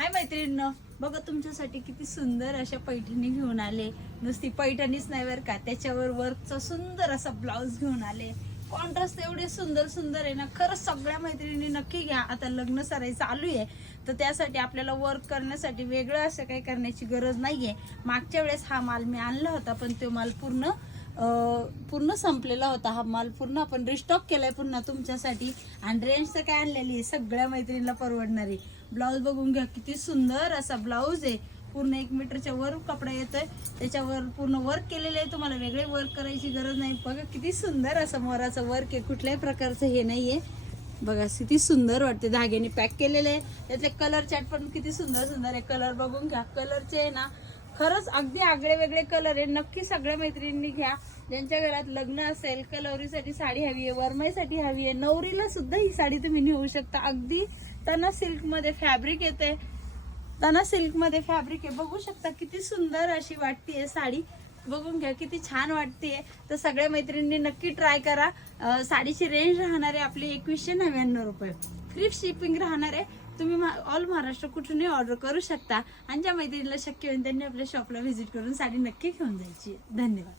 हाय मैत्रिणींनो, बघा तुमच्यासाठी किती सुंदर अशा पैठणी घेऊन आले. नुसती पैठणीच नाही बरं का, त्याच्यावर वर्कचा सुंदर असा ब्लाउज घेऊन आले. कॉन्ट्रास्ट एवढे सुंदर सुंदर आहे ना, खरंच सगळ्या मैत्रिणी नक्की घ्या. आता लग्न सराई चालू आहे तर त्यासाठी आपल्याला वर्क करण्यासाठी वेगळं असं काही करण्याची गरज नाहीये. मागच्या वेळेस हा माल मी आणला होता पण तो माल पूर्ण संपलेला होता. हा माल पूर्ण आपण रिस्टॉक केलाय पुन्हा तुमच्यासाठी. आणि रेंज तर काय आणलेली आहे, सगळ्या मैत्रिणीला परवडणारी. ब्लाऊज बघून घ्या, किती सुंदर असा ब्लाऊज आहे. पूर्ण 1 मीटरच्या वर कपडा येतोय, त्याच्यावर पूर्ण वर्क केलेलं आहे. तुम्हाला वेगळे वर्क करायची गरज नाही. बघा किती सुंदर असं मोराचं वर्क आहे, कुठल्याही प्रकारचं हे नाहीये. बघा किती सुंदर वाटते, धाग्याने पॅक केलेले आहे. त्यातले कलर चार्ट पण किती सुंदर सुंदर आहे. कलर बघून घ्या, कलरचे आहे ना खरंच अगदी आगळे वेगळे कलर आहे. नक्की सगळ्या मैत्रिणींनी घ्या. ज्यांच्या घरात लग्न असेल, कलवरीसाठी साडी हवी आहे, वरमाईसाठी हवी आहे, नवरीला सुद्धा ही साडी तुम्ही नेऊ शकता. अगदी तना सिल्क मध्ये फॅब्रिक येते, तना सिल्क मध्ये फॅब्रिक आहे. बघू शकता किती सुंदर अशी वाटतेय साडी. बघून घ्या किती छान वाटतेय. तर सगळ्या मैत्रिणींनी नक्की ट्राय करा. साडीची रेंज राहणार आहे आपली 2199 रुपये. फ्री शिपिंग राहणार आहे. तुम्ही ऑल महाराष्ट्र कुठूनही ऑर्डर करू शकता. आणि ज्या मैत्रिणीला शक्य होईल त्यांनी आपल्या शॉपला व्हिजिट करून साडी नक्की घेऊन जायची. धन्यवाद.